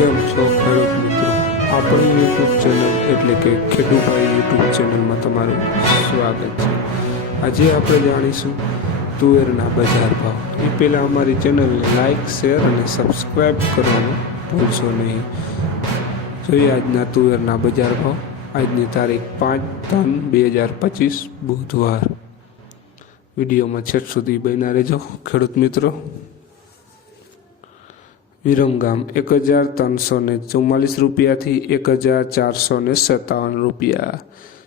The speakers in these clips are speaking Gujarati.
કેમ છો ખેડૂત મિત્રો? આપણી યુટ્યુબ ચેનલ એટલે કે ખેડૂભાઈ યુટ્યુબ ચેનલમાં તમારું સ્વાગત છે. આજે આપણે જાણીશું તુવેરના બજાર ભાવ. એ પહેલાં અમારી ચેનલને લાઇક શેર અને સબસ્ક્રાઈબ કરવાનું ભૂલશો નહીં. જોઈએ આજના તુવેરના બજાર ભાવ. આજની તારીખ પાંચ ત્રણ બે હજાર પચીસ, બુધવાર. વિડીયોમાં છેક સુધી બન્યા રહેજો ખેડૂત મિત્રો. વિરમગામ એક હજાર ત્રણસો ને ચુમ્માલીસ રૂપિયાથી એક હજાર ચારસો ને સત્તાવન રૂપિયા.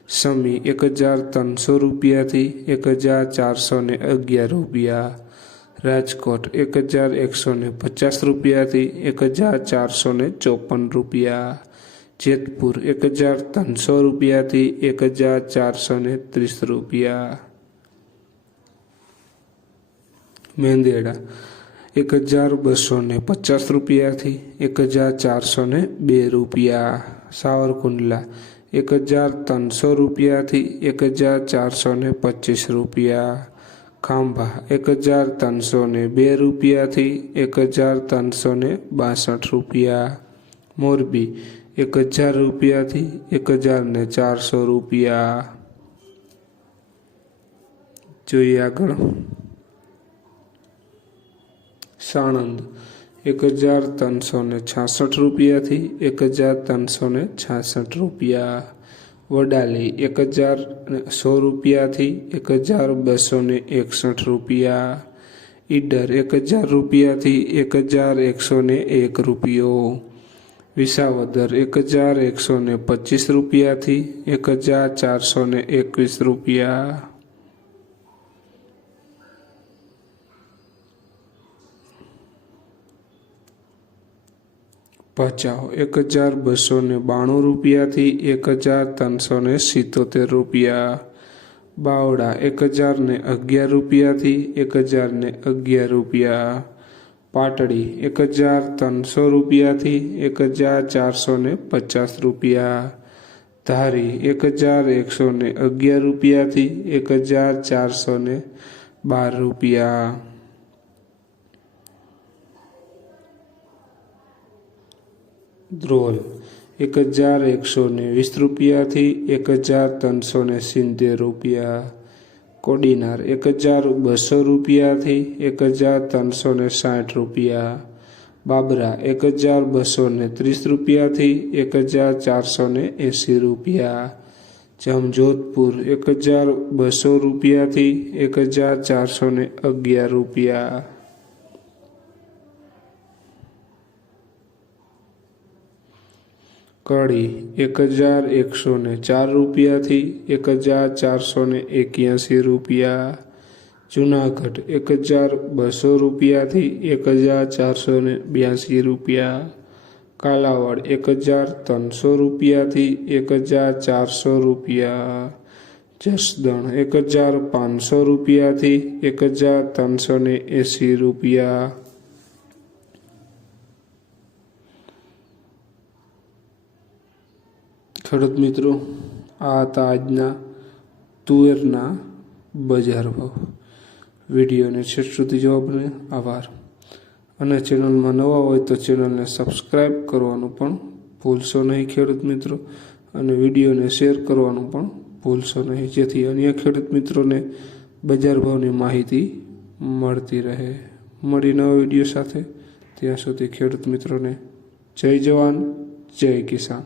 સમી એક હજાર ત્રણસો રૂપિયાથી એક હજાર ચારસો ને અગિયાર રૂપિયા. રાજકોટ એક હજાર એકસો ને પચાસ રૂપિયાથી એક હજાર ચારસો ને ચોપન રૂપિયા. જેતપુર એક હજાર ત્રણસો રૂપિયાથી એક હજાર ચારસો ને ત્રીસ રૂપિયા. મેંદેડા એક હજાર બસો ને પચાસ રૂપિયાથી એક હજાર ચારસો ને બે રૂપિયા. સાવરકુંડલા એક હજાર ત્રણસો રૂપિયાથી એક હજાર ચારસો ને પચીસ રૂપિયા. ખાંભા એક હજાર ત્રણસો ને બે રૂપિયાથી એક હજાર ત્રણસો ને બાસઠ રૂપિયા. મોરબી એક હજાર રૂપિયાથી એક હજાર ને ચારસો રૂપિયા. જોઈએ આગળ. સાણંદ. એક હજાર ત્રણસો ને છાસઠ રૂપિયાથી એક હજાર ત્રણસો ને છાસઠ રૂપિયા. વડાલી એક હજાર સો રૂપિયાથી એક હજાર બસો ને એકસઠ રૂપિયા. ઈડર એક હજાર રૂપિયાથી એક હજાર એકસો ને એક રૂપિયો. વિસાવદર એક હજાર એકસો ને પચીસ રૂપિયાથી એક હજાર ચારસો ને એકવીસ રૂપિયા. ભચાઉ એક હજાર બસો ને બાણું રૂપિયાથી એક હજાર ત્રણસો ને સિત્તોતેર રૂપિયા. બાવડા એક હજાર ને અગિયાર રૂપિયાથી એક હજાર ને અગિયાર રૂપિયા. પાટડી, એક હજાર ત્રણસો રૂપિયાથી એક હજાર ચારસો ને પચાસ રૂપિયા. ધારી, એક હજાર એકસો ને અગિયાર રૂપિયાથી એક હજાર ચારસો ને બાર રૂપિયા. ધ્રોલ એક હજાર એકસો ને વીસ રૂપિયાથી એક હજાર ત્રણસો ને સિત્તેર રૂપિયા. કોડીનાર, એક હજાર બસો રૂપિયાથી એક હજાર ત્રણસો ને સાઠ રૂપિયા. બાબરા, એક હજાર બસો ને ત્રીસ રૂપિયાથી એક હજાર ચારસો ને એંસી રૂપિયા. જમજોધપુર, એક હજાર બસો રૂપિયાથી એક હજાર ચારસો ને અગિયાર રૂપિયા. કડી એક હજાર એકસો ને ચાર રૂપિયાથી એક હજાર ચારસો ને એક્યાસી રૂપિયા. જુનાગઢ એક હજાર બસો રૂપિયાથી એક હજાર ચારસો ને બ્યાસી રૂપિયા. કાલાવડ એક હજાર ત્રણસો રૂપિયાથી એક હજાર ચારસો રૂપિયા. જસદણ એક હજાર પાંચસો રૂપિયાથી એક હજાર ત્રણસો ને એંસી રૂપિયા. ખેડૂત મિત્રો, આ હતા આજના તુવેરના બજાર ભાવ. વિડીયોને છેટ સુધી જોવા બને આભાર. અને ચેનલમાં નવા હોય તો ચેનલને સબસ્ક્રાઈબ કરવાનું પણ ભૂલશો નહીં ખેડૂત મિત્રો. અને વિડીયોને શેર કરવાનું પણ ભૂલશો નહીં, જેથી અન્ય ખેડૂત મિત્રોને બજાર ભાવની માહિતી મળતી રહે. મળી નવા વીડિયો સાથે. ત્યાં સુધી ખેડૂત મિત્રોને જય જવાન, જય કિસાન.